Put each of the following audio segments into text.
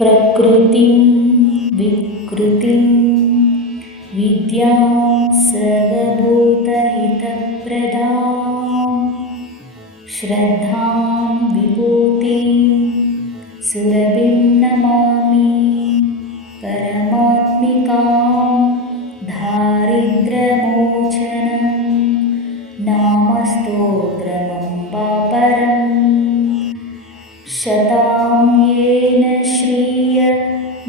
प्रकृतिं विकृतिं विद्यां सर्वभूतहितप्रदां श्रद्धां विभूतिं सुरभिं नमामि परमात्मिकां दारिद्र्यमोचनं नामस्तोत्रमम्बापरम् शतां येन श्रियमावाप्नोति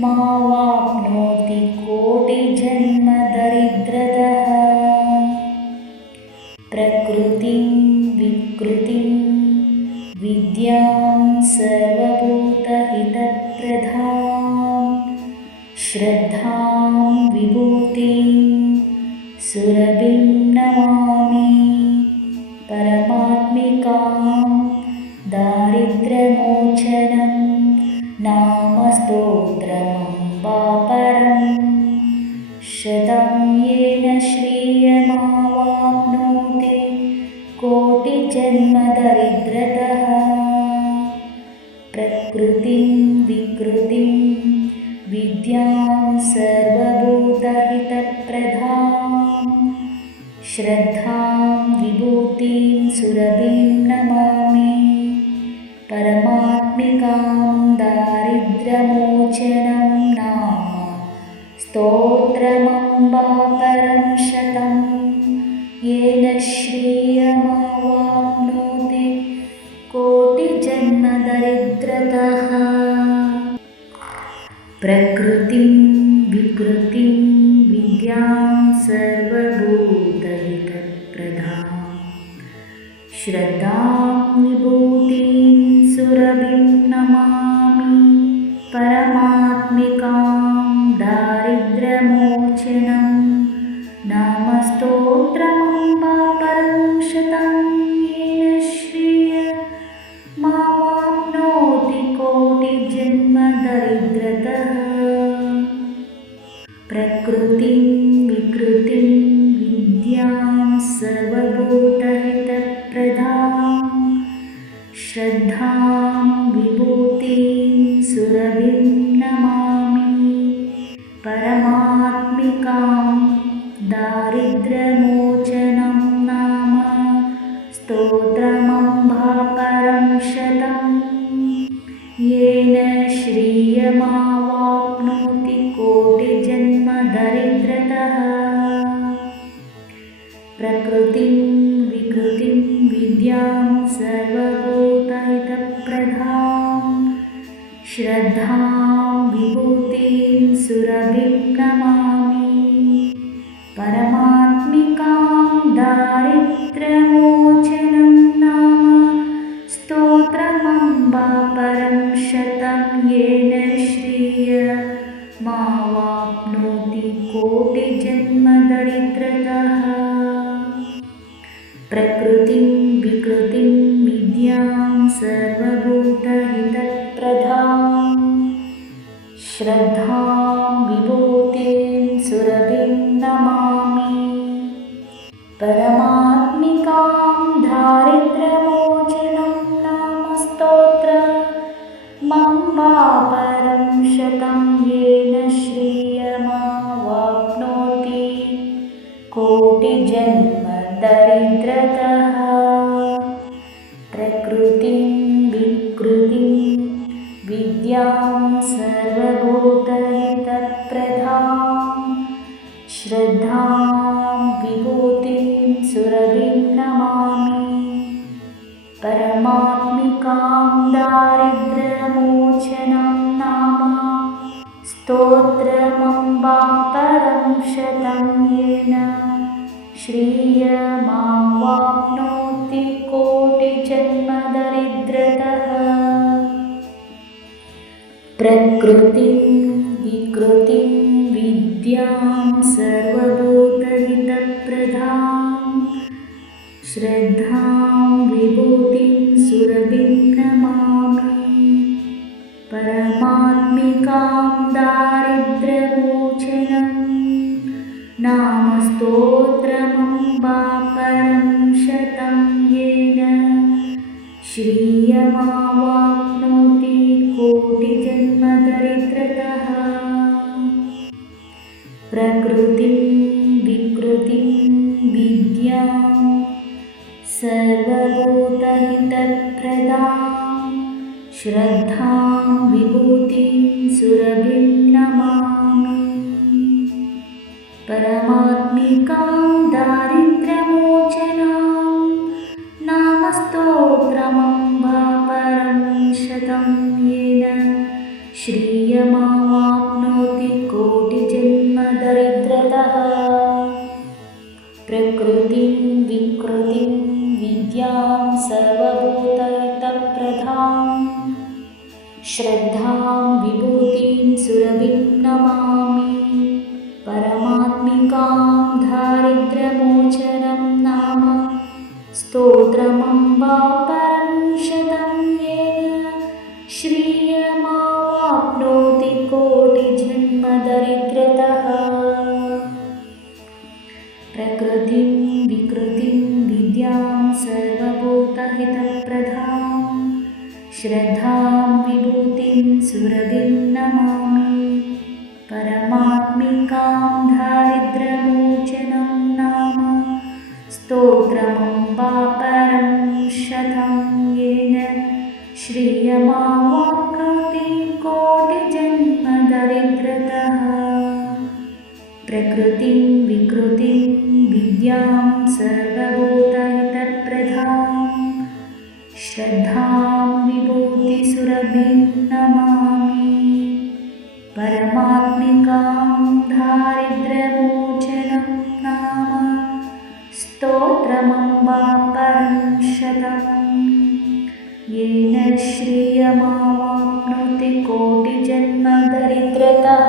कोटिजन्मदरिद्रतः प्रकृतिं विकृतिं विद्यां सर्वभूतहितप्रदां श्रद्धां विभूतिं सुरभिं नमामि परमात्मिकां दारिद्र्यमोचनं नामस्तोत्रमम्बापरम् शतं येन श्रियमावाप्नोति कोटिजन्मदरिद्रतः प्रकृतिं विकृतिं विद्यां सर्वभूतहितप्रदां श्रद्धां विभूतिं सुरभिं नमामि परमात्मिकां दारिद्र्यमोचनं नाम स्तोत्रमम्बापरं शतं येन श्रियमावाप्नोति कोटिजन्मदरिद्रतः प्रकृतिं विकृतिं विद्यां सर्वभूतहितप्रदां श्रद्धां विभूतिं सुरभिं नमामि परमात्मिकां दारिद्र्यमोचनं नामस्तोत्रमम्बापरं शतं येन श्रियमावाप्नोति कोटिजन्मदरिद्रतः प्रकृतिं विकृतिं विद्यां सर्वभूतहितप्रदां श्रद्धां विभूतिं सुरभिं नमामि परमात्मिकां दारिद्र्यमोचनं नाम स्तोत्रमम्बापरं शतं येन श्रियमावाप्नोति कोटिजन्मदरिद्रतः प्रकृतिं विकृतिं विद्यां सर्वभूतहितप्रदां श्रद्धां विभूतिं सुरभिं नमामि परमात्मिकां दारिद्र्यमोचनं नाम स्तोत्रमम्बापरं शतं येन श्रियमावाप्नोति कोटिजन्मदरिद्रतः प्रकृतिं विकृतिं विद्यां सर्वभूतहितप्रदां श्रद्धां विभूतिं सुरभिं नमामि परमात्मिकां दारिद्र्यमोचनं नाम स्तोत्रमम्बापरं शतं येन श्रियमावाप्नोति कोटिजन्मदरिद्रतः प्रकृतिं विकृतिं विद्यां सर्वभूतहितप्रदां श्रद्धां विभूतिं सुरभिं नमामि परमात्मिकां दारिद्र्यमोचनं नाम स्तोत्रमम्बापरं शतं येन श्रियमावाप्नोति कोटिजन्मदरिद्रतः प्रकृतिं विकृतिं विद्यां सर्वभूतहितप्रदां श्रद्धां विभूतिं सुरभिं नमामि परमात्मिकां दारिद्र्यमोचनं नाम स्तोत्रमम्बापरं शतं येन श्रियमावाप्नोति कोटिजन्मदरिद्रतः प्रकृतिं विकृतिं विद्यां सर्वभूतहितप्रदां श्रद्धां विभूतिं सुरभिं नमामि। परमात्मिकां दारिद्र्यमोचनां नामस्तोत्रमम्बा परं शतं येन श्रियमावाप्नोति कोटिजन्मदरिद्रतः। प्रकृतिं विकृतिं विद्यां सर्वभूतहितप्रदां श्रद्धां विभूतिं सुरभिं नमामि। परमात्मिकां दारिद्र्यमोचनं नाम स्तोत्रमम्बा परं शतं येन श्रियमावाप्नोति कोटिजन्मदरिद्रतः। प्रकृतिं विकृतिं विद्यां सर्वभूतहितप्रदां श्रद्धां विभूतिं सुरभिं नमामि। परमात्मिकां दारिद्र्यमोचनं नाम स्तोत्रमम्बा परं शतं येन श्रियमावाप्नोति कोटिजन्मदरिद्रतः। प्रकृतिं विकृतिं विद्यां सर्वभूतहितप्रदां श्रद्धां विभूतिसुरभिं नमामि। परमात्मिकां दारिद्र्यमोचनं नाम स्तोत्रमम्बा परं शतं येन श्रियमावाप्नोति कोटिजन्मदरिद्रतः।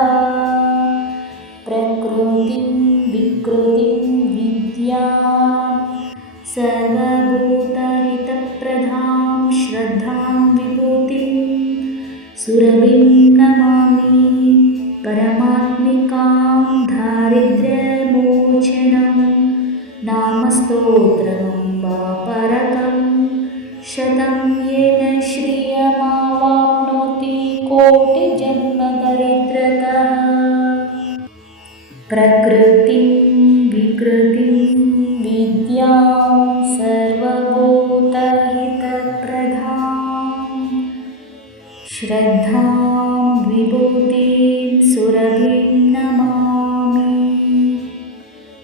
प्रकृतिं विकृतिं विद्यां सर्वभूतहितप्रदां श्रद्धां विभूतिं सुरभिं नमामि। परमात्मिकां दारिद्र्यमोचनं नामस्तोत्रमम्बा परं शतं येन श्रियमावाप्नोति कोटिजन्मदरिद्रतः। प्रकृतिं विकृतिं विद्यां सर्वभूतहितप्रदां श्रद्धां विभूतिं सुरभिं नमामि।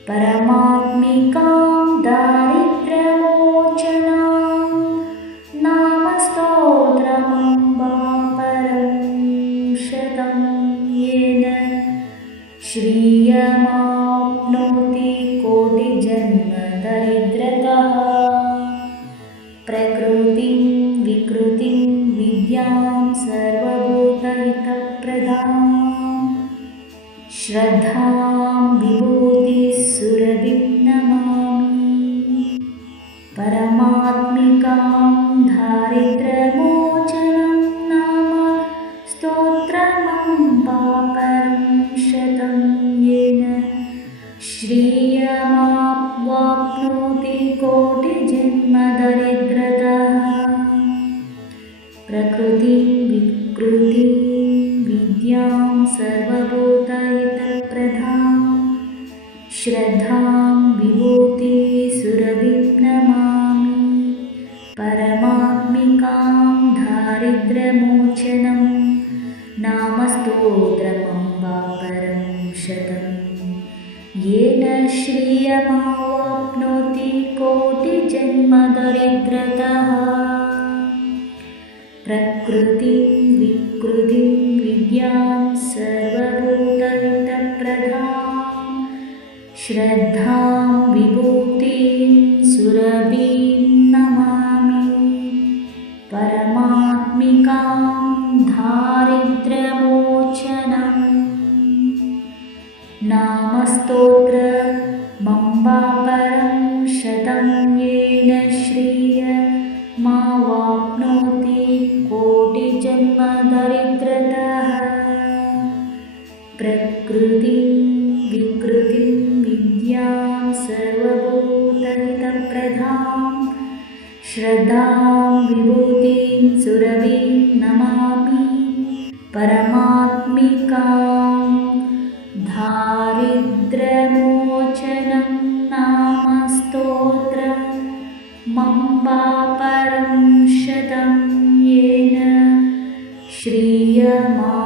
परमात्मिकां दारिद्र्यमोचनं नामस्तोत्रमम्बा परं शतं येन श्रियमाप्नोति कोटिजन्मदरिद्रतः। प्रकृतिं विकृतिं विद्यां सर्वभूतहितप्रदां श्रद्धां विभूतिसुरभिं नमामि। परमात्मिकां दारिद्र्यमोचनं नाम स्तोत्रमम्बा परं शतं येन श्रियमावाप्नोति कोटिजन्मदरिद्रतः। प्रकृतिं विकृतिं विद्यां सर्वभूतहितप्रदां श्रद्धां विभूतिसुरभिं नमामि। परमात्मिकां दारिद्र्यमोचनं नाम स्तोत्रमम्बा परं शतं येन श्रियमावाप्नोति कोटिजन्मदरिद्रतः। प्रकृतिं विकृतिं विद्यां सर्वभूतहितप्रदां श्रद्धां विभूतिं सुरभिं नमामि। परमात्मिकां दारिद्र्यमोचनं नामस्तोत्रमम्बा परं शतं येन श्रियमावाप्नोति कोटिजन्मदरिद्रतः। प्रकृतिं विकृतिं विद्यां सर्वभूतहितप्रदां श्रद्धां विभूतिं सुरभिं नमामि। परमात्मिकां दारिद्र्यमोचनं नाम स्तोत्रं मम्बापरं शतं येन श्रीयमा